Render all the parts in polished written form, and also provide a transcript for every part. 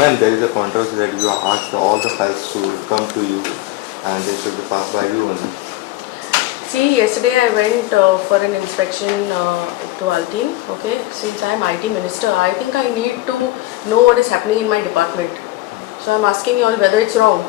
When there is a controversy that you ask all the files to come to you and they should be passed by you only. See, yesterday I went for an inspection to Altin. Okay, since I am IT minister, I think I need to know what is happening in my department. So I'm asking you all whether it's wrong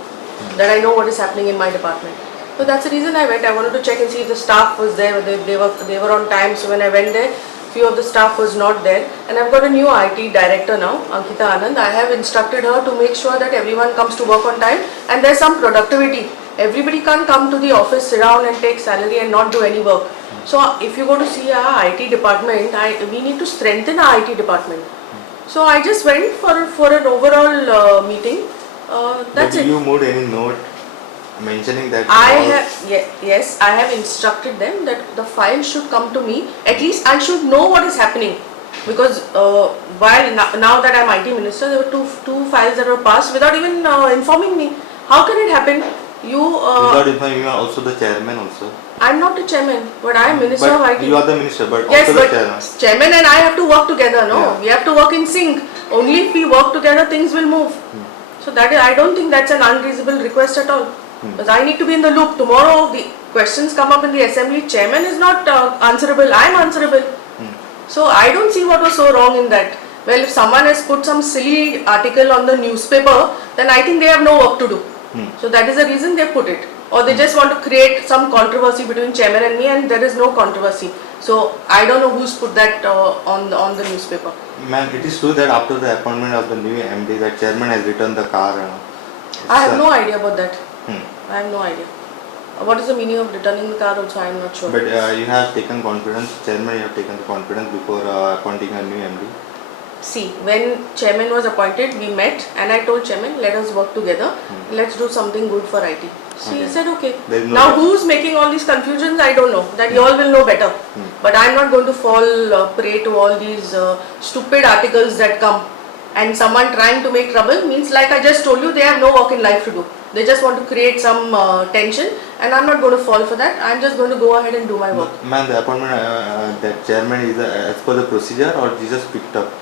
that I know what is happening in my department. So that's the reason I went. I wanted to check and see if the staff was there, whether they were on time. So when I went there, few of the staff was not there, and I've got a new IT director now, Ankita Anand. I have instructed her to make sure that everyone comes to work on time and there's some productivity. Everybody can't come to the office, sit down and take salary and not do any work. So if you go to see our IT department, we need to strengthen our IT department. So I just went for an overall meeting. That's it. Did you moved any note mentioning that? Yes, I have instructed them that the file should come to me. At least I should know what is happening, because while now that I am IT minister, there were two files that were passed without even informing me. How can it happen? Without informing you are also the chairman also. I am not the chairman, but I am minister of IT. You are the minister, but yes, also but the chairman. Chairman and I have to work together. No, Yeah. we have to work in sync. Only if we work together, things will move. So that is, I don't think that's an unreasonable request at all. Because I need to be in the loop. Tomorrow the questions come up in the assembly, chairman is not answerable, I am answerable. So I don't see what was so wrong in that. Well, if someone has put some silly article on the newspaper, then I think they have no work to do. So that is the reason they put it. Or they just want to create some controversy between chairman and me, and there is no controversy. So I don't know who's put that on the newspaper. Ma'am, it is true that after the appointment of the new MD, the chairman has returned the car. I have no idea about that. I have no idea. What is the meaning of returning the car also, I am not sure. But you have taken confidence, chairman, you have taken the confidence before appointing a new MD. See, when chairman was appointed, we met and I told chairman, let us work together, let's do something good for IT. So he said okay. Now who's making all these confusions, I don't know, that you all will know better. But I'm not going to fall prey to all these stupid articles that come. And someone trying to make trouble means, like I just told you, they have no work in life to do. They just want to create some tension, and I'm not going to fall for that. I'm just going to go ahead and do my work. Ma'am, the appointment that chairman is as per the procedure, or you just picked up?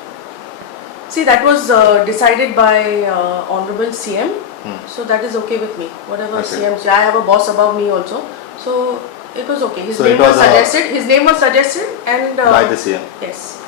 See, that was decided by Honorable CM. So that is okay with me. Whatever CM, I have a boss above me also. So it was okay. His name was suggested. His name was suggested, and by the CM. Yes.